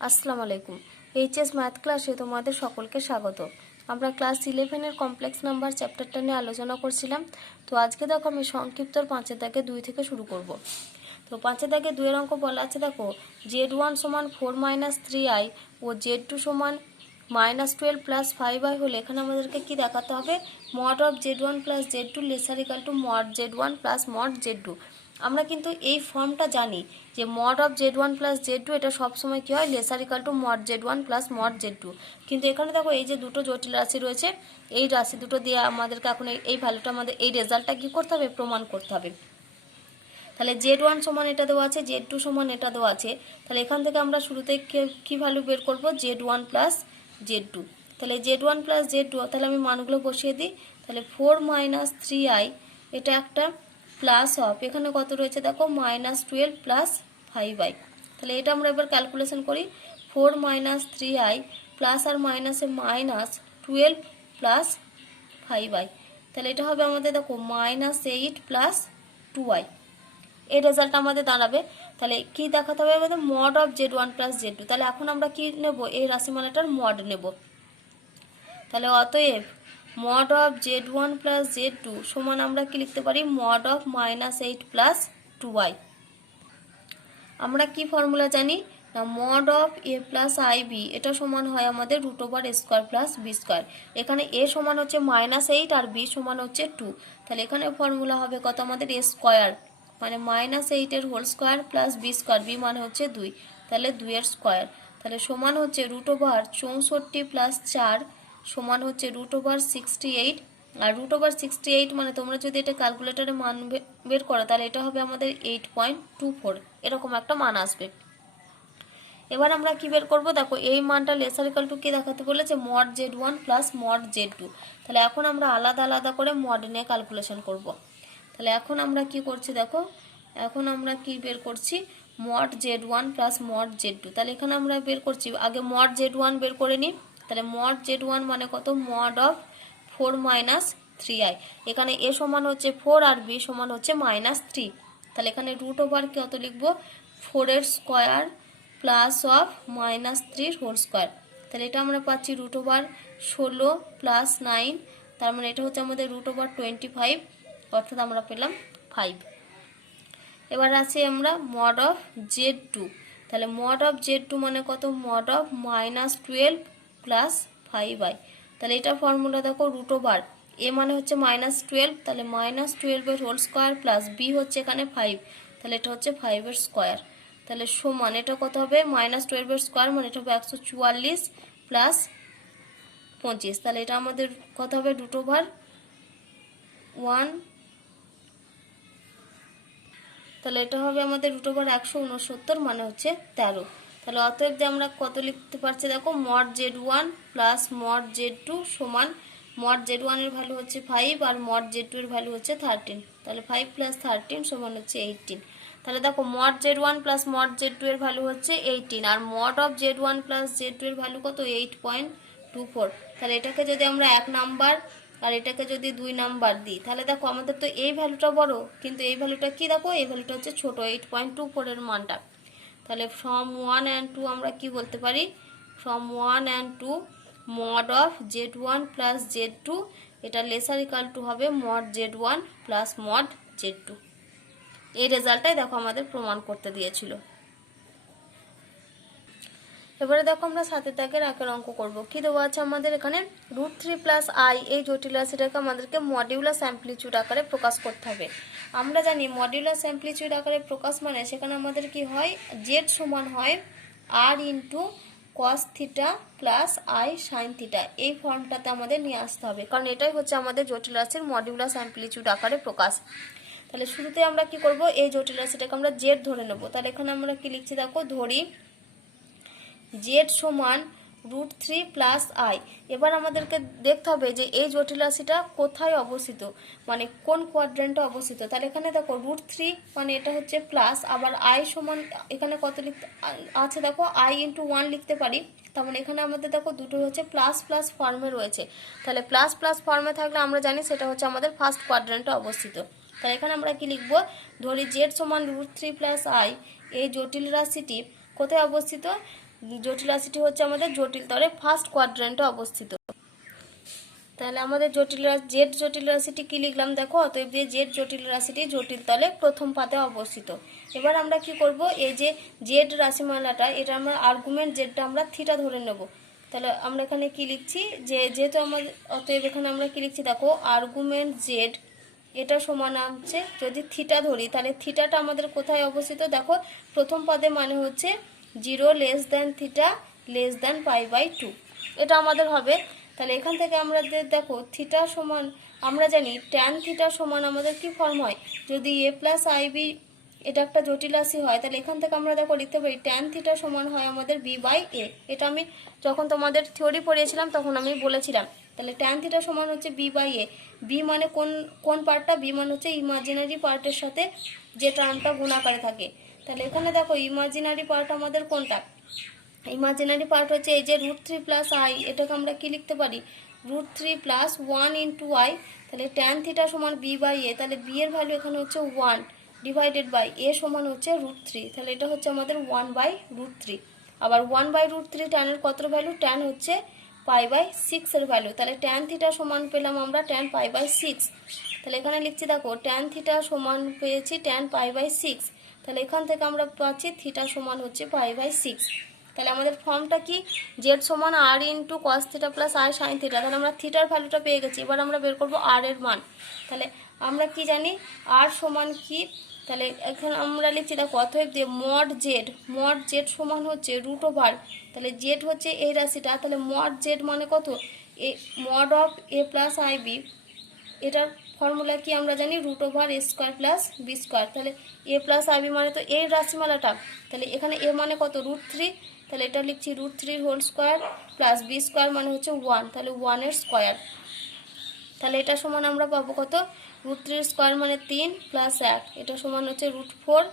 আসসালামু আলাইকুম। HS math ক্লাসে তোমাদের সকলকে স্বাগত। আমরা ক্লাস 11 এর কমপ্লেক্স নাম্বার চ্যাপ্টারটা নিয়ে আলোচনা করছিলাম। তো আজকে দেখো আমি সংক্ষিপ্তর 5 দাগে 2 থেকে শুরু করব। তো 5 দাগে 2 এর অঙ্ক বলা আছে, দেখো z1 সমান 4 - 3i ও z2 সমান -12 + 5i হলে এখানে আমাদেরকে কি দেখাতে হবে, mod of z1 + z2 lesser equal to mod z1 + mod z2। আমরা কিন্তু এই ফর্মটা জানি যে mod of z1 + z2 এটা সবসময় কী হয়, lesser equal to mod z1 + mod z2। কিন্তু এখানে দেখো এই যে দুটো জটিল রাশি রয়েছে, এই রাশি দুটো দিয়ে আমাদেরকে এখন এই ভ্যালুটা আমাদের এই রেজাল্টটা কী করতে হবে, প্রমাণ করতে হবে। তাহলে z1 সমান এটা দেওয়া আছে, z2 সমান এটা দেওয়া আছে। তাহলে এখান থেকে আমরা শুরুতে কী ভ্যালু বের করব, z1 + z2। তাহলে z1 + z2, তাহলে আমি মানগুলো বসিয়ে দিই। তাহলে 4 - 3i এটা একটা প্লাস অফ, এখানে কত রয়েছে দেখো -12 + 5i। তাহলে এটা আমরা এবার ক্যালকুলেশন করি। 4 - 3i প্লাস আর মাইনাসে -12 + 5i। তাহলে এটা হবে আমাদের দেখো -8 + 2i। এই রেজাল্ট আমাদের দাঁড়াবে। তাহলে কি দেখাতে হবে আমাদের, মড অফ z1 + z2। তাহলে এখন আমরা কি নেব, এই রাশিমালাটার মড নেব। তাহলে অতএব মড অফ z1 + z2 সমান আমরা কি লিখতে পারি, মড অফ -8 + 2i। আমরা কি ফর্মুলা জানি না, মড অফ a + ib এটা সমান হয় আমাদের √a² + b²। এখানে a সমান হচ্ছে -8 আর b সমান হচ্ছে 2। তাহলে এখানে ফর্মুলা হবে কত আমাদের, a² মানে -8 এর whole square plus b², b মানে হচ্ছে 2, তাহলে 2 এর স্কোয়ার। তাহলে সমান হচ্ছে √64 + 4 সমান হচ্ছে √68। আর √68 মানে তোমরা যদি এটা ক্যালকুলেটরে মান বের করো তাহলে এটা হবে আমাদের 8.24, এরকম একটা মান আসবে। এবার আমরা কি বের করব, দেখো এই মানটা লেসার ইকাল টু কি দেখাতে বলেছে, mod z1 + mod z2। তাহলে এখন আমরা আলাদা আলাদা করে মড নিয়ে ক্যালকুলেশন করব। তাহলে এখন আমরা কি করছি দেখো, এখন আমরা কি বের করছি, mod z1 + mod z2। তাহলে এখানে আমরা বের করছি, আগে mod z1 বের করে নিই। তাহলে mod z1 মানে কত, mod of 4 - 3i। এখানে a সমান হচ্ছে 4 আর b সমান হচ্ছে -3। তাহলে এখানে √ কত লিখবো, 4 এর square plus of -3 whole square. তাহলে এটা আমরা পাচ্ছি √16 + 9, তার মানে এটা হচ্ছে আমাদের √25, অর্থাৎ আমরা পেলাম 5। এবার আছে আমরা মড অফ z2। তাহলে মড অফ z2 মানে কত, মড অফ -12 + 5i। তাহলে এটা ফর্মুলা দেখো √, a মানে হচ্ছে -12, তাহলে -12 এর হোল স্কোয়ার প্লাস b হচ্ছে এখানে 5, তাহলে এটা হচ্ছে 5 এর স্কোয়ার। তাহলে সমান এটা কত হবে, -12 এর স্কোয়ার মানে এটা হবে 144 + 25। তাহলে এটা আমাদের কত হবে, √1, তাহলে এটা হবে আমাদের √169 মানে হচ্ছে 13। তাহলে অতএব যে আমরা কত লিখতে পারছি দেখো, mod z1 + mod z2 সমান, mod z1 এর ভ্যালু হচ্ছে 5 আর mod z2 এর ভ্যালু হচ্ছে 13। তাহলে 5 + 13 সমান হচ্ছে 18। তাহলে দেখো mod z1 + mod z2 এর ভ্যালু হচ্ছে 18 আর mod অফ z1 + z2 এর ভ্যালু কত, 8.24। তাহলে এটাকে যদি আমরা 1 নাম্বার আর এটাকে যদি 2 নাম্বার দিই, তাহলে দেখো আমাদের তো এই ভ্যালুটা বড়, কিন্তু এই ভ্যালুটা কি দেখো, এই ভ্যালুটা হচ্ছে ছোট, 8.24 এর মানটা। তাহলে ফ্রম 1 and 2 আমরা কি বলতে পারি, from 1 and 2 mod of z1 + z2 এটা লেসার ইকাল টু হবে mod z1 + mod z2। এই রেজাল্টটাই দেখো আমাদের প্রমাণ করতে দিয়েছিল। এবারে দেখো আমরা 7 দাগের একের অঙ্ক করব। কি দেওয়া আছে আমাদের এখানে, √3 + i এই জটিল রাশিটাকে আমাদেরকে মডিউলাস অ্যামপ্লিটিউড আকারে প্রকাশ করতে হবে। আমরা জানি মডিউলাস অ্যামপ্লিটিউড আকারে প্রকাশ মানে সেখানে আমাদের কি হয়, z সমান হয় r × cos θ + i sin θ। এই ফর্মটাতে আমাদের নিয়ে আসতে হবে, কারণ এটাই হচ্ছে আমাদের জটিল রাশির মডিউলাস অ্যামপ্লিটিউড আকারে প্রকাশ। তাহলে শুরুতে আমরা কি করব, এই জটিল রাশিটাকে আমরা z ধরে নেব। তাহলে এখানে আমরা কি লিখছি দেখো, ধরি z সমান √3 + i। এবার আমাদেরকে দেখতে হবে যে এই জটিল রাশিটা কোথায় অবস্থিত, মানে কোন কোয়াড্রেন্টে অবস্থিত। তাহলে এখানে দেখো √3 মানে এটা হচ্ছে প্লাস, আবার i সমান এখানে কত লিখতে আছে দেখো, i × 1 লিখতে পারি। তার মানে এখানে আমাদের দেখো দুটো হচ্ছে প্লাস প্লাস ফর্মে রয়েছে। তাহলে প্লাস প্লাস ফর্মে থাকলে আমরা জানি সেটা হচ্ছে আমাদের ফার্স্ট কোয়াড্রেন্টে অবস্থিত। তাহলে এখানে আমরা কি লিখব, ধরি z সমান √3 + i এই জটিল রাশিটি কোথায় অবস্থিত, জটিল রাশিটি হচ্ছে আমাদের জটিল তলে ফার্স্ট কোয়াড্র্যান্টে অবস্থিত। তাহলে আমাদের জেড জটিল রাশিটি কি লিখলাম দেখো, অতএব যে জেড জটিল রাশিটি জটিল তলে প্রথম পাদে অবস্থিত। এবার আমরা কি করব, এই যে জেড রাশিমালাটা, এটা আমরা আর্গুমেন্ট জেডটা আমরা থিটা ধরে নেব। তাহলে আমরা এখানে কি লিখছি, যে যেহেতু আমাদের, অতএব এখানে আমরা কি লিখছি দেখো, আর্গুমেন্ট জেড এটা সমান হচ্ছে, যদি থিটা ধরি তাহলে থিটাটা আমাদের কোথায় অবস্থিত দেখো, প্রথম পদে, মানে হচ্ছে 0 less than theta less than π/2, এটা আমাদের হবে। তাহলে এখান থেকে আমরা দেখো থিটা সমান, আমরা জানি ট্যান থিটা সমান আমাদের কি ফর্ম হয়, যদি a প্লাস আইবি এটা একটা জটিল রাশি হয়, তাহলে এখান থেকে আমরা দেখো লিখতে পারি ট্যান থিটা সমান হয় আমাদের b/a। এটা আমি যখন তোমাদের থিওরি পড়িয়েছিলাম তখন আমি বলেছিলাম। তাহলে ট্যান থিটা সমান হচ্ছে b/a। বি মানে কোন পার্টটা, বি মানে হচ্ছে ইমাজিনারি পার্টের সাথে যে টার্মটা গুণ আকারে থাকে। তাহলে এখানে দেখো ইমাজিনারি পার্ট আমাদের কোনটা, ইমাজিনারি পার্ট হচ্ছে এই যে √3 প্লাস আই, এটাকে আমরা কি লিখতে পারি, √3 প্লাস 1 ইন্টু আই। তাহলে ট্যান থিটা সমান b/a, তাহলে বি এর ভ্যালু এখানে হচ্ছে 1 ডিভাইডেড বাই এ সমান হচ্ছে √3, তাহলে এটা হচ্ছে আমাদের 1/√3। আবার 1/√3 ট্যানের কত ভ্যালু, ট্যান হচ্ছে π/6 এর ভ্যালু, তাহলে ট্যান থিটা সমান পেলাম আমরা ট্যান π/6। তাহলে এখানে লিখছি দেখো ট্যান থিটা সমান পেয়েছি ট্যান π/6, তাহলে এখান থেকে আমরা পাচ্ছি থিটা সমান হচ্ছে π/6। তাহলে আমাদের ফর্মটা কি, জেড সমান r into cos theta plus i sine theta. তাহলে আমরা থিটার ভ্যালুটা পেয়ে গেছি, এবার আমরা বের করবো আর এর মান। তাহলে আমরা কি জানি আর সমান কি, তাহলে এখন আমরা লিখছি দেখো, অতএব দিয়ে মড জেড সমান হচ্ছে √ওভার, তাহলে জেড হচ্ছে এই রাশিটা, তাহলে মড জেড মানে কত, a mod of a plus ib, এটার ফর্মুলা কি আমরা জানি √ওভার a² প্লাস b²। তাহলে a প্লাস আইবি মানে তো এই রাশিমালাটা, তাহলে এখানে a মানে কত √3, তাহলে এটা লিখছি √3 হোল স্কোয়ার প্লাস b² মানে হচ্ছে 1, তাহলে 1 এর স্কোয়ার। তাহলে এটা সমান আমরা পাবো কত, √3 স্কোয়ার মানে 3 প্লাস 1, এটা সমান হচ্ছে √4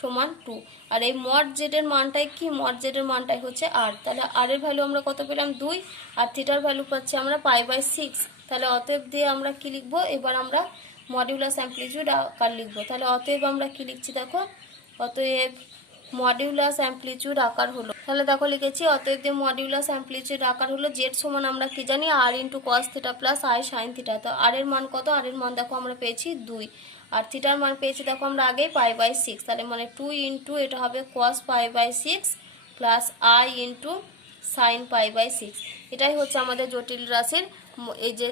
সমান 2। আর এই মড জেডের মানটাই কি, মড জেডের মানটাই হচ্ছে আর। তাহলে আর এর ভ্যালু আমরা কত পেলাম 2, আর থিটার ভ্যালু পাচ্ছি আমরা π/6। তাহলে অতএব দিয়ে আমরা কি লিখবো, এবার আমরা মডিউলাস অ্যামপ্লিটিউড আকার লিখবো। তাহলে অতএব আমরা কি লিখছি দেখো, অতএব মডিউলাস অ্যামপ্লিটিউড আকার হলো, তাহলে দেখো লিখেছি অতএব যে মডিউলাস অ্যামপ্লিটিউড আকার হলো জেড সমান আমরা কি জানি r into cos theta plus i sine theta. তো আর এর মান কত, আর এর মান দেখো আমরা পেয়েছি 2, আর থিটার মান পেয়েছি দেখো আমরা আগেই π/6, তাহলে মানে 2 ইন্টু এটা হবে কস π/6 প্লাস আই ইন্টু সাইন π/6। এটাই হচ্ছে আমাদের জটিল রাশির, এই যে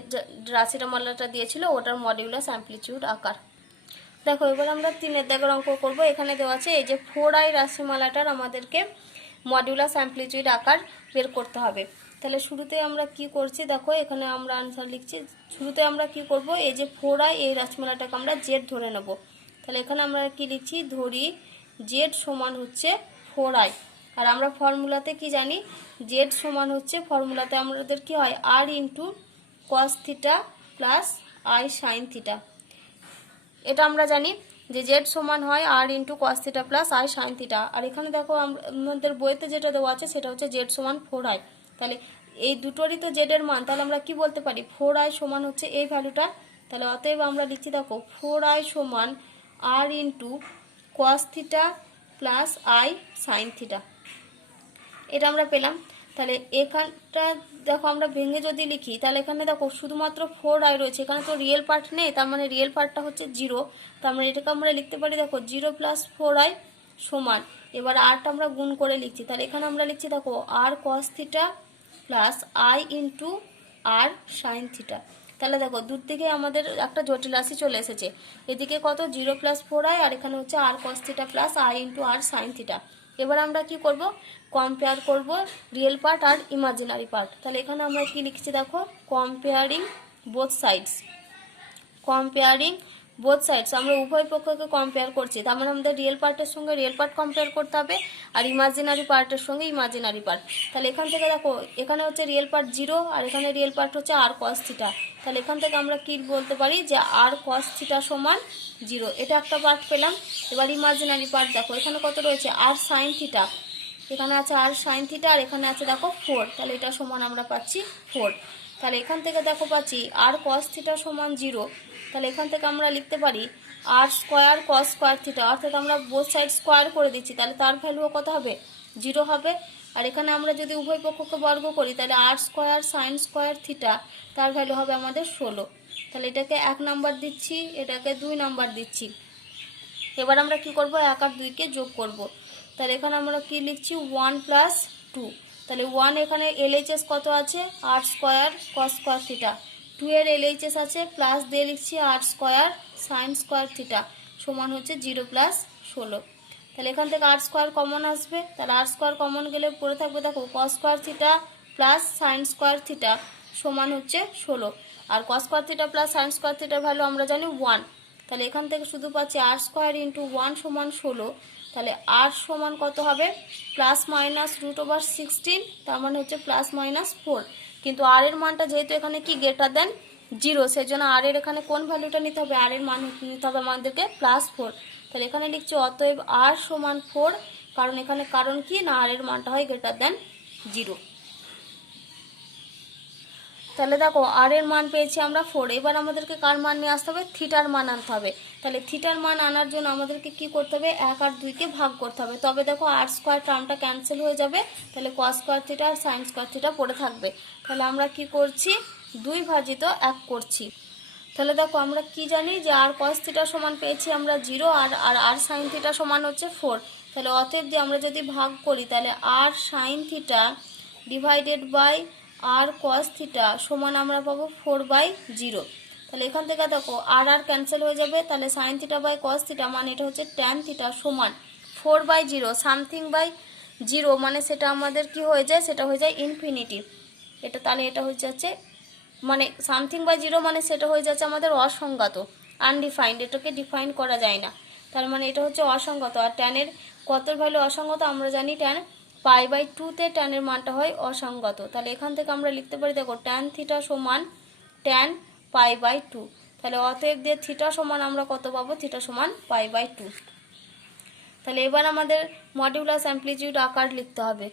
রাশির মালাটা দিয়েছিল ওটার মডিউলাস অ্যামপ্লিটিউড আকার। দেখো এবার আমরা 3 দাগের অঙ্ক করব। এখানে দেওয়া আছে এই যে 4i রাশিমালাটার আমাদেরকে মডিউলাস অ্যামপ্লিটিউড আকার বের করতে হবে। তাহলে শুরুতে আমরা কি করছি দেখো, এখানে আমরা আনসার লিখছি। শুরুতে আমরা কি করব, এই যে 4i এই রাশিমালাটাকে আমরা জেড ধরে নেব। তাহলে এখানে আমরা কি লিখছি, ধরি জেড সমান হচ্ছে 4i। আর আমরা ফর্মুলাতে কি জানি, জেড সমান হচ্ছে, ফর্মুলাতে আমাদের কি হয় r into cos theta plus i sine theta. এটা আমরা জানি যে জেড সমান হয় r into cos theta plus i sine theta. আর এখানে দেখো আমাদের বইতে যেটা দেওয়া আছে সেটা হচ্ছে জেড সমান 4i। তাহলে এই দুটোরই তো জেড এর মান, তাহলে আমরা কি বলতে পারি 4i সমান হচ্ছে এই ভ্যালুটা। তাহলে অতএব আমরা লিখছি দেখো 4i সমান r into cos theta plus i sine theta, এটা আমরা পেলাম। তাহলে এখানটা দেখো আমরা ভেঙে যদি লিখি, তাহলে এখানে দেখো শুধুমাত্র 4i রয়েছে, এখানে তো রিয়েল পার্ট নেই, তার মানে রিয়েল পার্টটা হচ্ছে 0। তার মানে এটাকে আমরা লিখতে পারি দেখো 0 প্লাস 4i সমান, এবার আরটা আমরা গুণ করে লিখছি। তাহলে এখানে আমরা লিখছি দেখো r cos theta plus i into r sine theta. তাহলে দেখো দূর থেকে আমাদের একটা জটিল রাশি চলে এসেছে, এদিকে কত 0 প্লাস 4i, আর এখানে হচ্ছে r cos theta plus i into r sine theta. এবার আমরা কি করব, কম্পেয়ার করব রিয়েল পার্ট আর ইমাজিনারি পার্ট। তাহলে এখানে আমরা কি লিখছি দেখো, comparing both sides, comparing both sides, আমরা উভয় পক্ষকে কম্পেয়ার করছি। তার মানে আমাদের রিয়েল পার্টের সঙ্গে রিয়েল পার্ট কম্পেয়ার করতে হবে আর ইমাজিনারি পার্টের সঙ্গে ইমাজিনারি পার্ট। তাহলে এখান থেকে দেখো এখানে হচ্ছে রিয়েল পার্ট 0 আর এখানে রিয়েল পার্ট হচ্ছে আর কস থিটা। তাহলে এখান থেকে আমরা কি বলতে পারি যে আর কস থিটা সমান 0, এটা একটা পার্ট পেলাম। এবার ইমাজিনারি পার্ট দেখো এখানে কত রয়েছে আর সাইন থিটা, এখানে আছে আর সাইন থিটা আর এখানে আছে দেখো 4, তাহলে এটা সমান আমরা পাচ্ছি 4। তাহলে এখান থেকে দেখো পাচ্ছি আর কস থিটা সমান 0, তাহলে এখান থেকে আমরা লিখতে পারি আর স্কোয়ার কস স্কোয়ার থিটা, অর্থাৎ আমরা বোথ সাইড স্কোয়ার করে দিচ্ছি, তাহলে তার ভ্যালুও কত হবে জিরো হবে। আর এখানে আমরা যদি উভয় পক্ষকে বর্গ করি তাহলে আর স্কোয়ার সাইন স্কোয়ার থিটা তার ভ্যালু হবে আমাদের 16। তাহলে এটাকে 1 নাম্বার দিচ্ছি, এটাকে 2 নাম্বার দিচ্ছি। এবার আমরা কি করব, 1 আর 2কে যোগ করব। তাহলে এখানে আমরা কি লিখছি 1 + 2। তাহলে 1 এখানে এলএইচএস কত আছে, আর স্কোয়ার কস স্কোয়ার থিটা। 2 এর এলএইচএস আছে প্লাস দিয়ে লিখছি আর স্কোয়ার সাইন স্কোয়ার থিটা সমান হচ্ছে 0 + 16। তাহলে এখান থেকে আর স্কোয়ার কমন আসবে, তাহলে আর স্কোয়ার কমন গেলে পড়ে থাকবে দেখো cos square theta plus sine square theta সমান হচ্ছে 16। আর cos square theta plus sine square থিটার ভ্যালু আমরা জানি 1। তাহলে এখান থেকে শুধু পাচ্ছি আর স্কোয়ার ইন্টু 1 সমান 16। তাহলে আর সমান কত হবে, +-√16, তার মানে হচ্ছে +-4। কিন্তু আর এর মানটা যেহেতু এখানে কি গ্রেটার দেন 0, সেই জন্য আর এর এখানে কোন ভ্যালুটা নিতে হবে, আর এর মান নিতে হবে আমাদেরকে +4। তাহলে এখানে লিখছি অতএব আর সমান 4, কারণ এখানে কারণ কি না আর এর মানটা হয় গ্রেটার দেন 0। তাহলে দেখো আর এর মান পেয়েছি আমরা 4। এবার আমাদেরকে কার মান নিয়ে আসতে হবে, থিটার মান আনতে হবে। তাহলে থিটার মান আনার জন্য আমাদেরকে কি করতে হবে, 1 আর 2কে ভাগ করতে হবে। তবে দেখো আর স্কোয়ার টার্মটা ক্যান্সেল হয়ে যাবে, তাহলে কস স্কোয়ার থিটা আর সাইন স্কোয়ার থিটা পড়ে থাকবে। তাহলে আমরা কি করছি, 2/1 করছি। তাহলে দেখো আমরা কি জানি যে আর কস থিটা সমান পেয়েছি আমরা 0, আর সাইন থিটা সমান হচ্ছে 4। তাহলে অতএব দিয়ে আমরা যদি ভাগ করি তাহলে r sine theta divided by r cos theta সমান আমরা পাবো 4/0। তাহলে এখান থেকে দেখো আর ক্যান্সেল হয়ে যাবে, তাহলে sine theta by cos theta মানে এটা হচ্ছে ট্যান থিটা সমান 4/0 সামথিং বাই 0, মানে সেটা আমাদের কি হয়ে যায়, সেটা হয়ে যায় ইনফিনিটি। এটা তাহলে এটা হয়ে যাচ্ছে মানে সামথিং বাই 0 মানে সেটা হয়ে যাচ্ছে আমাদের অসংজ্ঞাত, আনডিফাইন্ড, এটাকে ডিফাইন করা যায় না। তার মানে এটা হচ্ছে অসংগত। আর ট্যানের কতর ভ্যালু অসংগত আমরা জানি, ট্যান π/2 ট্যানের মানটা হয় অসংগত। তাহলে এখান থেকে আমরা লিখতে পারি দেখো ট্যান থিটা সমান ট্যান π/2। তাহলে অতএব দিয়ে থিটা সমান আমরা কত পাবো, থিটা সমান π/2। তাহলে এবার আমাদের মডিউলাস অ্যামপ্লিটিউড আকার লিখতে হবে।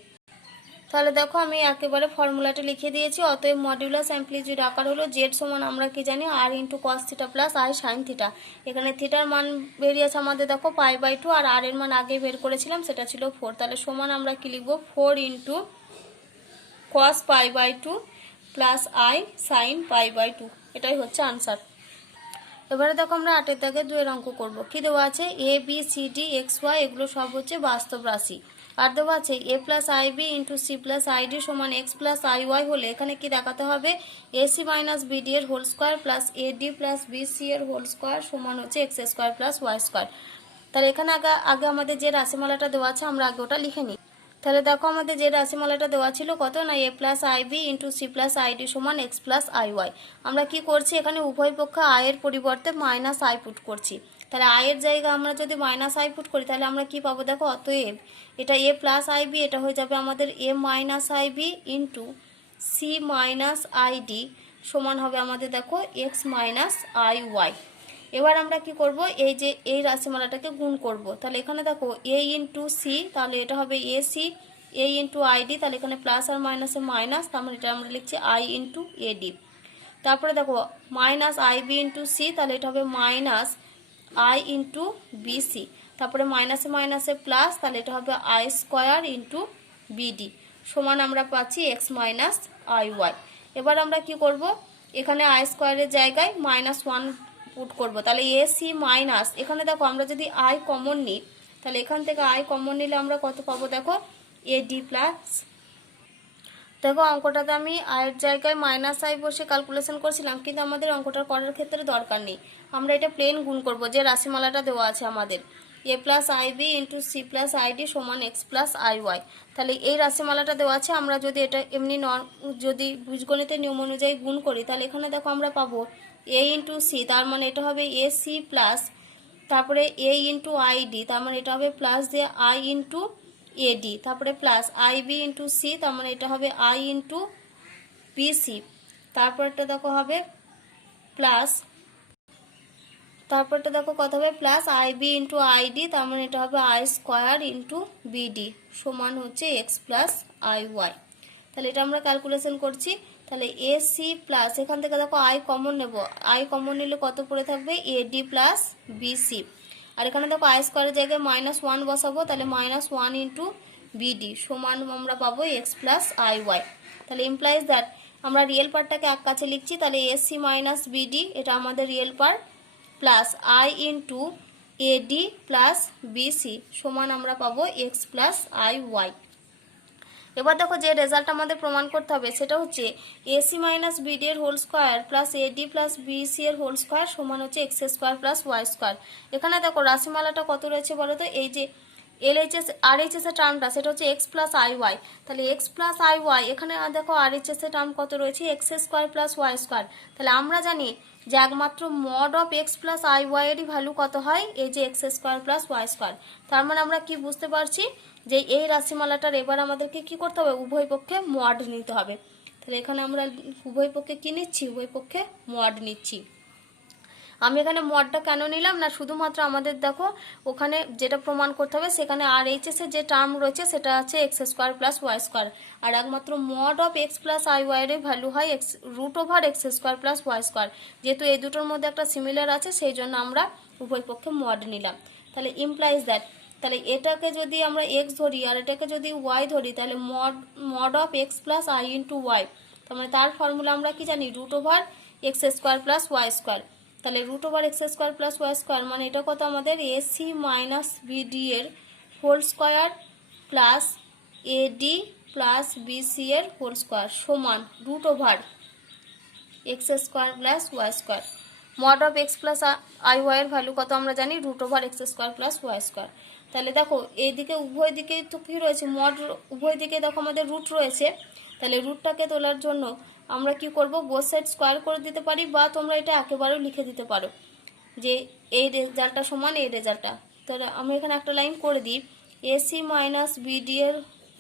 তাহলে দেখো আমি একেবারে ফর্মুলাটা লিখে দিয়েছি। অতএব মডিউলাস অ্যামপ্লিটিউড আকার হলো জেড সমান আমরা কি জানি r into cos theta plus i sine theta. এখানে থিটার মান বেরিয়েছে আমাদের দেখো π/2, আর এর মান আগে বের করেছিলাম সেটা ছিল 4। তাহলে সমান আমরা কি লিখবো, 4 into cos π/2 plus i sine π/2। এটাই হচ্ছে আনসার। এবারে দেখো আমরা 8 দাগে 2 এর অঙ্ক করব। কি দেওয়া আছে, a b c d x y এগুলো সব হচ্ছে বাস্তব রাশি। আর দেওয়া আছে a plus i b into c plus i d সমান এক্স প্লাস আই ওয়াই হলে এখানে কি দেখাতে হবে, এসি মাইনাস বিডি এর হোল স্কোয়ার প্লাস এডি প্লাস বিসি এর হোল স্কোয়ার সমান হচ্ছে x square plus y square. তাহলে এখানে আগে আমাদের যে রাশিমালাটা দেওয়া আছে আমরা আগে ওটা লিখে নিই। তাহলে দেখো আমাদের যে রাশিমালাটা দেওয়া ছিল কত না, a plus i b into c plus i d সমান এক্স প্লাস আই ওয়াই। আমরা কি করছি, এখানে উভয় পক্ষে আয়ের পরিবর্তে মাইনাস আই পুট করছি। তাহলে আয়ের জায়গায় আমরা যদি মাইনাস আই পুট করি তাহলে আমরা কি পাবো, দেখো অতএব এটা এ প্লাস আই বি এটা হয়ে যাবে আমাদের a minus i b into c minus i d সমান হবে আমাদের দেখো এক্স মাইনাস আই ওয়াই। এবার আমরা কি করব, এই যে এই রাশিমালাটাকে গুণ করব। তাহলে এখানে দেখো এ ইন্টু সি, তাহলে এটা হবে a c, a into id, তাহলে এখানে প্লাস আর মাইনাসে মাইনাস, তার মানে এটা আমরা লিখছি আই ইন্টু এডি। তারপরে দেখো minus i b into c, তাহলে এটা হবে মাইনাস আই ইন্টু বিসি। তারপরে মাইনাসে মাইনাসে প্লাস, তাহলে এটা হবে আই স্কোয়ার ইন্টু বিডি সমান আমরা পাচ্ছি এক্স মাইনাস আই ওয়াই। এবার আমরা কি করব, এখানে আই স্কোয়ারের জায়গায় -1 পুট করব। তাহলে এ সি মাইনাস, এখানে দেখো আমরা যদি আই কমন নিই তাহলে এখান থেকে আই কমন নিলে আমরা কত পাবো, দেখো এডি প্লাস, দেখো অঙ্কটাতে আমি আয়ের জায়গায় মাইনাস আই বসে ক্যালকুলেশন করছিলাম, কিন্তু আমাদের অঙ্কটা করার ক্ষেত্রে দরকার নেই। আমরা এটা প্লেন গুণ করব যে রাশিমালাটা দেওয়া আছে আমাদের, a plus i b into c plus i d সমান এক্স প্লাস আই ওয়াই। তাহলে এই রাশিমালাটা দেওয়া আছে, আমরা যদি এটা এমনি যদি বীজগণিতের নিয়ম অনুযায়ী গুণ করি তাহলে এখানে দেখো আমরা পাবো এ ইন্টু সি, তার মানে এটা হবে এ সি প্লাস, তারপরে এ ইন্টু আইডি, তার মানে এটা হবে প্লাস দিয়ে আই ইন্টু এডি, তারপরে plus i b into c, তার মানে এটা হবে আই ইন্টু বিসি, তারপরটা দেখো হবে প্লাস, তারপরটা দেখো কত হবে plus i b into id, তার মানে এটা হবে আই স্কোয়ার ইন্টু বিডি সমান হচ্ছে এক্স প্লাস আই ওয়াই। তাহলে এটা আমরা ক্যালকুলেশন করছি। তাহলে এ সি প্লাস, এখান থেকে দেখো আই কমন নেব, আই কমন নিলে কত পড়ে থাকবে এডি প্লাস বিসি। আর এখানে দেখো আই স্কোয়ারের জায়গায় -1 বসাবো, তাহলে -1 ইন্টু বিডি সমান আমরা পাবো এক্স প্লাস আই ওয়াই। তাহলে ইমপ্লাইজ দ্যাট আমরা রিয়েল পার্টটাকে এক কাছে লিখছি, তাহলে এসি মাইনাস বিডি এটা আমাদের real part plus i into ad plus bc সমান আমরা পাবো এক্স প্লাস আই ওয়াই। এবার দেখো যে রেজাল্ট আমাদের প্রমাণ করতে হবে সেটা হচ্ছে এসি মাইনাস বিডি এর হোল স্কোয়ার প্লাস এডি প্লাস বিসি এর হোল স্কোয়ার সমান হচ্ছে x square plus y square. এখানে দেখো রাশিমালাটা কত রয়েছে বলো তো, এই যে এলএইচএস আরএইচএস এর টার্মটা সেটা হচ্ছে এক্স প্লাস আই ওয়াই, তাহলে এক্স প্লাস আই ওয়াই এখানে দেখো আরএইচএস এর টার্ম কত রয়েছে x square plus y square. তাহলে আমরা জানি যে একমাত্র mod of x plus i y এরই ভ্যালু কত হয় এই যে x square plus y square. তার মানে আমরা কি বুঝতে পারছি যে এই রাশিমালাটার এবার আমাদেরকে কি করতে হবে, উভয় পক্ষে মড নিতে হবে। তাহলে এখানে আমরা উভয় পক্ষে কি নিচ্ছি, উভয় পক্ষে মড নিচ্ছি। আমি এখানে মডটা কেন নিলাম না, শুধুমাত্র আমাদের দেখো ওখানে যেটা প্রমাণ করতে হবে সেখানে আর এইচএস এর যে টার্ম রয়েছে সেটা আছে x square plus y square, আর একমাত্র mod of x plus i y এর ভ্যালু হয় x root over x square plus y square. যেহেতু এই দুটোর মধ্যে একটা সিমিলার আছে সেই জন্য আমরা উভয় পক্ষে মড নিলাম। তাহলে ইমপ্লাইজ দ্যাট তাহলে এটাকে যদি আমরা এক্স ধরি আর এটাকে যদি ওয়াই ধরি তাহলে mod of x plus i into y, তার মানে তার ফর্মুলা আমরা কি জানি root over x square plus y square. তাহলে root over x square plus y square মানে এটা কত আমাদের এসি মাইনাস বিডি এর হোল স্কোয়ার প্লাস এডি প্লাস বিসি এর হোল স্কোয়ার সমান root over x square plus y square. Mod of x plus i y এর value কত আমরা জানি root over x square plus y square. তাহলে দেখো এইদিকে উভয় দিকে তো কী রয়েছে মড, উভয় দিকে দেখো আমাদের রুট রয়েছে, তাহলে রুটটাকে তোলার জন্য আমরা কি করব বোথ সাইড স্কোয়ার করে দিতে পারি বা তোমরা এটা একেবারেও লিখে দিতে পারো যে এই রেজাল্টটা সমান এই রেজাল্টটা। তাহলে আমি এখানে একটা লাইন করে দিই এসি মাইনাস বিডি এর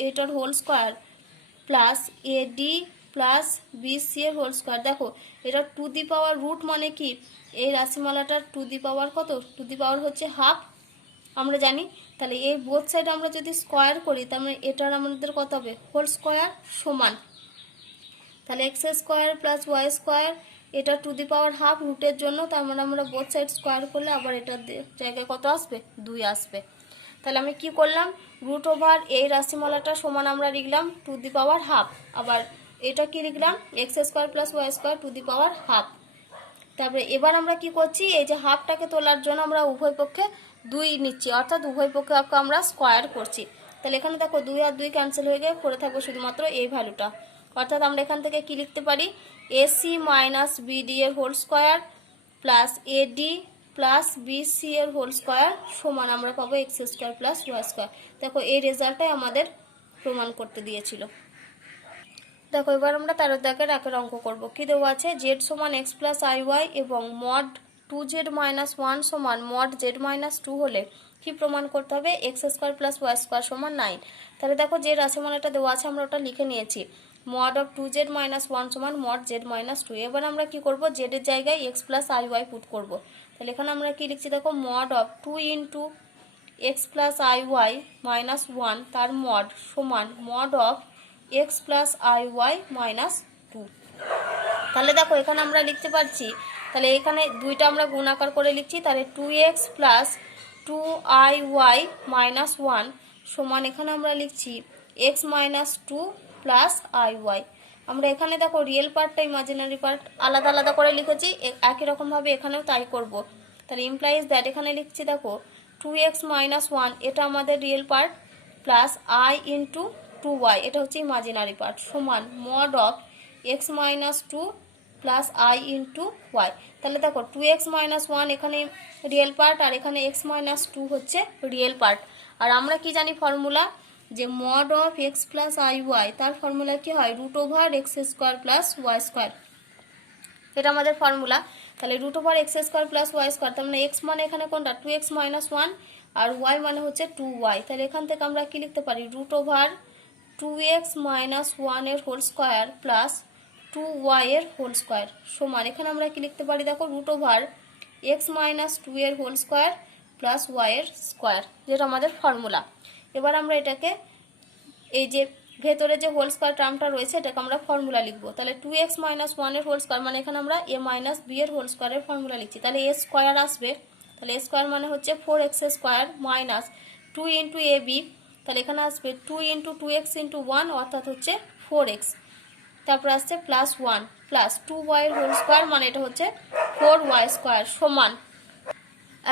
এটার হোল স্কোয়ার প্লাস এডি প্লাস বিসি এর হোল স্কোয়ার। দেখো এটা টু দি পাওয়ার রুট মানে কি এই রাশিমালাটার টু দি পাওয়ার কত, টু দি পাওয়ার হচ্ছে হাফ আমরা জানি। তাহলে এই বোথ সাইড আমরা যদি স্কোয়ার করি তার মানে এটার আমাদের কত হবে হোল স্কোয়ার সমান, তাহলে x square plus y square এটা টু দি পাওয়ার হাফ রুটের জন্য, তার মানে আমরা বোথ সাইড স্কোয়ার করলে আবার এটার জায়গায় কত আসবে 2 আসবে। তাহলে আমি কি করলাম রুট ওভার এই রাশিমালাটা সমান আমরা লিখলাম টু দি পাওয়ার হাফ, আবার এটা কি লিখলাম x square plus y square to the power half. তারপরে এবার আমরা কি করছি এই যে হাফটাকে তোলার জন্য আমরা উভয় পক্ষে 2 নিচ্ছি, অর্থাৎ উভয় পক্ষে আমরা স্কোয়ার করছি। তাহলে এখানে দেখো 2 আর 2 ক্যান্সেল হয়ে গিয়ে পড়ে থাকবো শুধুমাত্র এই ভ্যালুটা, অর্থাৎ আমরা এখান থেকে কি লিখতে পারি এসি মাইনাস বিডি এর হোল স্কোয়ার প্লাস এডি প্লাস বিসি এর হোল স্কোয়ার সমান আমরা পাবো x square plus y square. দেখো এই রেজাল্টটাই আমাদের প্রমাণ করতে দিয়েছিল। দেখো এবার আমরা 13 দাগের একের অঙ্ক করব। কি দেওয়া আছে জেড সমান এক্স প্লাস আই ওয়াই এবং মড 2z মাইনাস 1 সমান মড জেড মাইনাস 2 হলে কি প্রমাণ করতে হবে x square plus y square সমান 9। তাহলে দেখো যে রাশিমালাটা দেওয়া আছে আমরা ওটা লিখে নিয়েছি মড অফ 2z মাইনাস 1 সমান মড জেড মাইনাস 2। এবার আমরা কি করব জেডের জায়গায় x plus i y put করব। তাহলে এখানে আমরা কি লিখছি দেখো mod of 2 into x plus i y minus 1 তার মড সমান mod of x plus i y minus 2। তাহলে দেখো এখানে আমরা লিখতে পারছি, তাহলে এখানে দুইটা আমরা গুণ আকার করে লিখছি, তাহলে 2x প্লাস 2iy মাইনাস 1 সমান এখানে আমরা লিখছি x মাইনাস 2 প্লাস iy। আমরা এখানে দেখো রিয়েল পার্টটা ইমাজিনারি পার্ট আলাদা আলাদা করে লিখেছি, একই রকমভাবে এখানেও তাই করব। তাহলে ইমপ্লাইজ দ্যাট এখানে লিখছি দেখো 2x মাইনাস 1 এটা আমাদের real part plus i into 2y এটা হচ্ছে ইমাজিনারি পার্ট সমান mod of x minus 2 plus i into y. তাহলে দেখো 2x মাইনাস 1 এখানে রিয়েল পার্ট আর এখানে x মাইনাস 2 হচ্ছে রিয়েল পার্ট। আর আমরা কি জানি ফর্মুলা যে mod of x plus i y তার ফর্মুলা কি হয় root over x square plus y square, এটা আমাদের ফর্মুলা। তাহলে root over x square plus y square তার মানে x মানে এখানে কোনটা 2x মাইনাস 1 আর y মানে হচ্ছে 2y। তাহলে এখান থেকে আমরা কি লিখতে পারি রুট ওভার 2x মাইনাস 1 এর হোল স্কোয়ার প্লাস 2y এর হোল স্কোয়ার সমান এখানে আমরা কি লিখতে পারি দেখো রুট ওভার x মাইনাস 2 এর হোল স্কোয়ার প্লাস y এর স্কোয়ার, যেটা আমাদের ফর্মুলা। এবার আমরা এটাকে এই যে ভেতরে যে হোল স্কোয়ার টার্মটা রয়েছে এটাকে আমরা ফর্মুলা লিখবো। তাহলে 2x মাইনাস 1 এর হোল স্কোয়ার মানে এখানে আমরা a মাইনাস b এর হোল স্কোয়ারের ফর্মুলা লিখছি, তাহলে a স্কোয়ার আসবে। তাহলে a স্কোয়ার মানে হচ্ছে 4x square minus 2 into ab তাহলে এখানে আসবে 2 × 2x × 1 অর্থাৎ হচ্ছে 4x। তারপর আসছে +1 প্লাস 2y এর হোল স্কোয়ার মানে এটা হচ্ছে 4y স্কোয়ার সমান।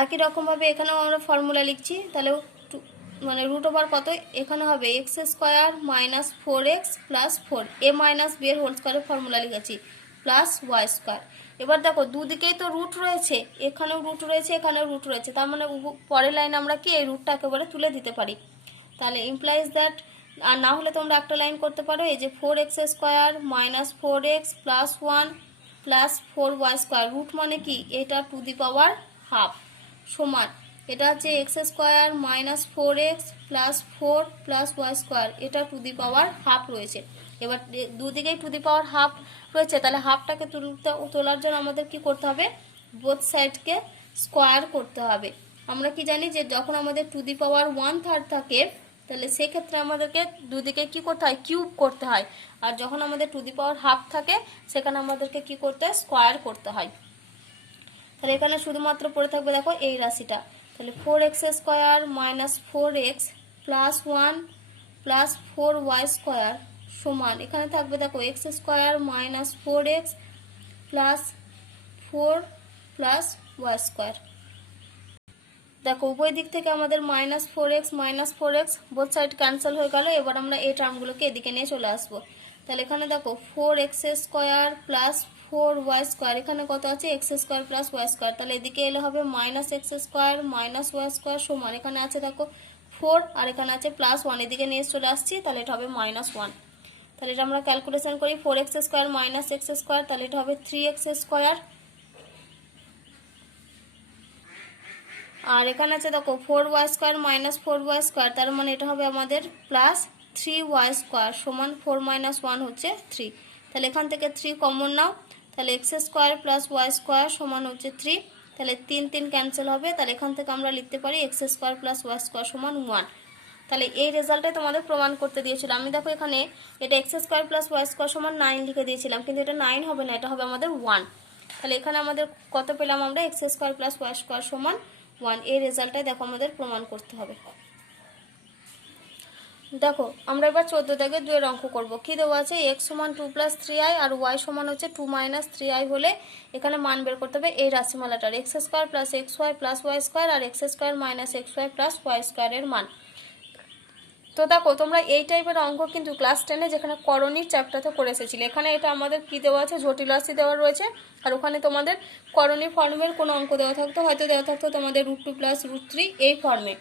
একই রকমভাবে এখানেও আমরা ফর্মুলা লিখছি, তাহলে মানে রুট ওভার কত, এখানে হবে x² - 4x + 4 a - b এর হোল স্কোয়ারের ফর্মুলা লিখেছি +y স্কোয়ার। এবার দেখো দুদিকেই তো রুট রয়েছে, এখানেও রুট রয়েছে এখানেও রুট রয়েছে, তার মানে পরের লাইন আমরা কি এই রুটটা একেবারে তুলে দিতে পারি। তাহলে ইমপ্লাইজ দ্যাট, আর না হলে তোমরা একটা লাইন করতে পারো, এই যে 4x² - 4x + 1 + 4y square, root মানে কি এটা টু দি পাওয়ার হাফ সমান, এটা হচ্ছে x² - 4x + 4 + y স্কোয়ার, এটা টু দি পাওয়ার হাফ রয়েছে। এবার দুদিকেই টু দি পাওয়ার হাফ রয়েছে, তাহলে হাফটাকে তোলার জন্য আমাদের কি করতে হবে, বোথ সাইডকে স্কোয়ার করতে হবে। আমরা কি জানি যে যখন আমাদের টু দি পাওয়ার 1/3 থাকে তাহলে সেক্ষেত্রে আমাদেরকে দুদিকে কি করতে হয়, কিউব করতে হয়, আর যখন আমাদের টু দি পাওয়ার হাফ থাকে সেখানে আমাদেরকে কি করতে হয়, স্কোয়ার করতে হয়। তাহলে এখানে শুধুমাত্র পড়ে থাকবে দেখো এই রাশিটা, তাহলে 4x² - 4x + 1 + 4y স্কোয়ার সমান, এখানে থাকবে দেখো x² - 4x + 4 + y স্কোয়ার। দেখো উভয় দিক থেকে আমাদের -4x -4x both side cancel হয়ে গেল। এবার আমরা এই টার্মগুলোকে এদিকে নিয়ে চলে আসবো। তাহলে এখানে দেখো 4x² + 4y স্কোয়ার, এখানে কত আছে x² + y স্কোয়ার, তাহলে এদিকে এলে হবে -x² - y স্কোয়ার সমান, এখানে আছে দেখো 4 আর এখানে আছে +1, এদিকে নিয়ে চলে আসছি, তাহলে এটা হবে -1। তাহলে এটা আমরা ক্যালকুলেশন করি, 4x² - x², তাহলে এটা হবে 3x², আর এখানে আছে দেখো 4y² - 4y স্কোয়ার, তার মানে এটা হবে আমাদের +3y স্কোয়ার সমান 4 - 1 হচ্ছে 3। তাহলে এখান থেকে 3 কমন নাও, তাহলে x² + y স্কোয়ার সমান হচ্ছে 3, তাহলে 3 3 ক্যান্সেল হবে, তাহলে এখান থেকে আমরা লিখতে পারি x² + y স্কোয়ার সমান 1। তাহলে এই রেজাল্টটাই তোমাদের প্রমাণ করতে দিয়েছিল। আমি দেখো এখানে এটা x² + y স্কোয়ার সমান 9 লিখে দিয়েছিলাম, কিন্তু এটা 9 হবে না, এটা হবে আমাদের 1। তাহলে এখানে আমাদের কত পেলাম আমরা, x² + y স্কোয়ার সমান 1। এই রেজাল্টটাই দেখো আমাদের প্রমাণ করতে হবে। দেখো আমরা এবার 14 থেকে 2 এর অঙ্ক করব। কি দেওয়া আছে, x সমান 2 + 3i আর y সমান হচ্ছে 2 - 3i হলে এখানে মান বের করতে হবে এই রাশিমালাটার x² + xy + y স্কোয়ার আর x² - xy + y স্কোয়ার এর মান। তো দেখো তোমরা এই টাইপের অঙ্ক কিন্তু ক্লাস 10-এ যেখানে করণীর চ্যাপ্টারতে করে এসেছিলে, এখানে এটা আমাদের কি দেওয়া আছে, জটিল রাশি দেওয়া রয়েছে, আর ওখানে তোমাদের করণী ফর্মের কোনো অঙ্ক দেওয়া থাকতো, হয়তো দেওয়া থাকতো তোমাদের √2 + √3 এই ফর্মে,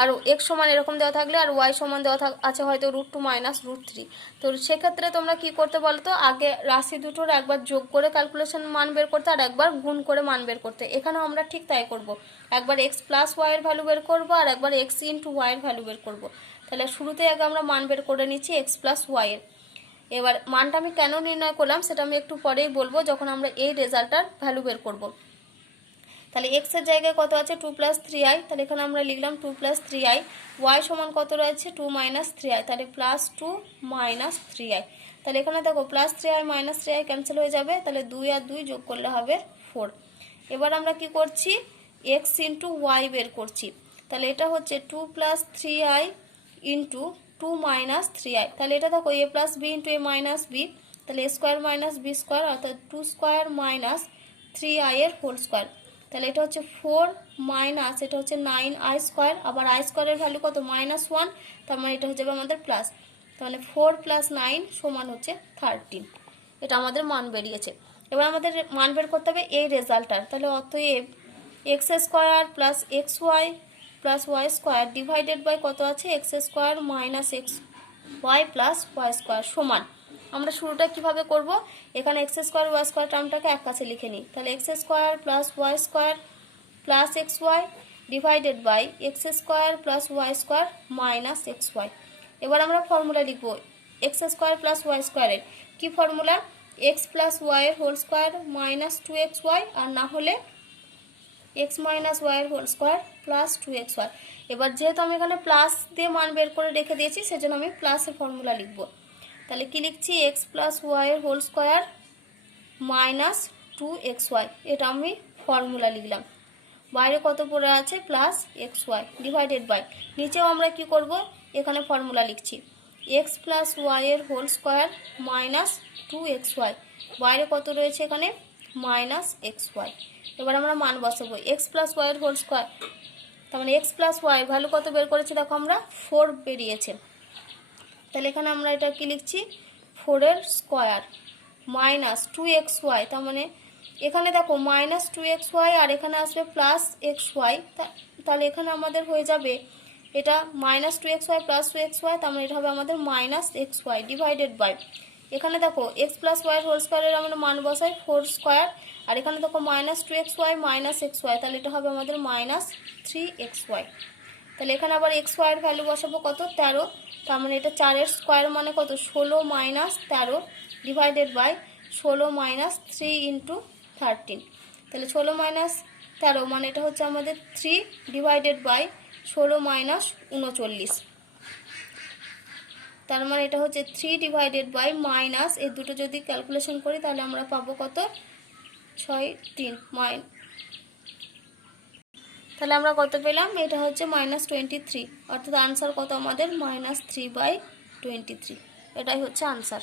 আর x সমান এরকম দেওয়া থাকলে আর y সমান দেওয়া আছে হয়তো √2 - √3। তো সেক্ষেত্রে তোমরা কি করতে বলো তো, আগে রাশি দুটোর একবার যোগ করে ক্যালকুলেশন মান বের করতে আর একবার গুণ করে মান বের করতে। এখানেও আমরা ঠিক তাই করব, একবার x + y এর ভ্যালু বের করব আর একবার x × y এর ভ্যালু বের করব। তাহলে শুরুতে আগে আমরা মান বের করে নিচ্ছি x + y এর। এবার মানটা আমি কেন নির্ণয় করলাম সেটা আমি একটু পরেই বলবো, যখন আমরা এই রেজাল্টটার ভ্যালু বের করব। তাহলে x এর জায়গায় কত আছে 2 + 3i, তাহলে এখানে আমরা লিখলাম 2 + 3i, y সমান কত রয়েছে 2 - 3i, তাহলে +2 - 3i। তাহলে এখানে দেখো +3i - 3i ক্যান্সেল হয়ে যাবে, তাহলে 2 আর 2 যোগ করলে হবে 4। এবার আমরা কি করছি, x × y বের করছি। তাহলে এটা হচ্ছে 2 + 3i × 2 - 3i, তাহলে এটা দেখো a + b × a - b, তাহলে a² - b স্কোয়ার অর্থাৎ 2² - 3i এর হোল স্কোয়ার। তাহলে এটা হচ্ছে 4 মাইনাস এটা হচ্ছে 9i², আবার i² এর ভ্যালু কত -1, তার মানে এটা হয়ে যাবে আমাদের প্লাস, তাহলে 4 + 9 সমান হচ্ছে 13। এটা আমাদের মান বেরিয়েছে। এবার আমাদের মান বের করতে হবে এই রেজাল্টটার। তাহলে অতএব x² + xy + y square divided by কত আছে x² - xy + y স্কোয়ার সমান, আমরা শুরুটা কিভাবে করব, এখানে x² y স্কোয়ার টার্মটাকে এক কাছে লিখে নিই। তাহলে x² + y square + xy divided by x² + y square - xy। এবার আমরা ফর্মুলা লিখব x² + y স্কোয়ারের। কি ফর্মুলা, x + y এর হোল স্কোয়ার -2xy, আর না হলে x - y এর হোল স্কোয়ার +2xy। এবার যেহেতু আমি এখানে প্লাস দিয়ে মান বের করে রেখে দিয়েছি সেজন্য আমি প্লাসের ফর্মুলা লিখব। তাহলে কি লিখছি, x + y এর হোল স্কোয়ার -2xy, এটা আমি ফর্মুলা লিখলাম। বাইরে কত পড়ে আছে plus x y divided by, নিচেও আমরা কি করব, এখানে ফর্মুলা লিখছি এক্স প্লাস ওয়াই এর হোল স্কোয়ার মাইনাস 2xy, বাইরে কত রয়েছে এখানে মাইনাস এক্স ওয়াই। এবার আমরা মান বসাবো এক্স প্লাস ওয়াই এর হোল স্কোয়ার, তার মানে এক্স প্লাস ওয়াই ভ্যালু কত বের করেছি দেখো আমরা 4 বেরিয়েছে, তাহলে এখানে আমরা এটা কি লিখছি 4 এর স্কোয়ার মাইনাস 2xy, তার মানে এখানে দেখো মাইনাস 2xy আর এখানে আসবে প্লাস xy, তাহলে এখানে আমাদের হয়ে যাবে এটা মাইনাস 2xy প্লাস 2xy, তার মানে এটা হবে আমাদের মাইনাস xy ডিভাইডেড বাই, এখানে দেখো এক্স প্লাস ওয়াই হোল স্কোয়ারের আমরা মান বসাই 4 স্কোয়ার, আর এখানে দেখো মাইনাস 2xy মাইনাস xy, তাহলে এটা হবে আমাদের মাইনাস 3xy। তাহলে এখানে আবার xy এর ভ্যালু বসাবো কত 13, তার মানে এটা 4 এর স্কোয়ার মানে কত 16 minus 13 divided by 16 minus 3 into 13, তাহলে 16 মাইনাস 13 মানে এটা হচ্ছে আমাদের 3 ডিভাইডেড বাই 16 মাইনাস 39, তার মানে এটা হচ্ছে 3 ডিভাইডেড বাই মাইনাস এই দুটো যদি ক্যালকুলেশন করি তাহলে আমরা পাবো কত 6 3 তাহলে আমরা কত পেলাম, এটা হচ্ছে -23, অর্থাৎ আনসার কত আমাদের -3/23, এটাই হচ্ছে আনসার।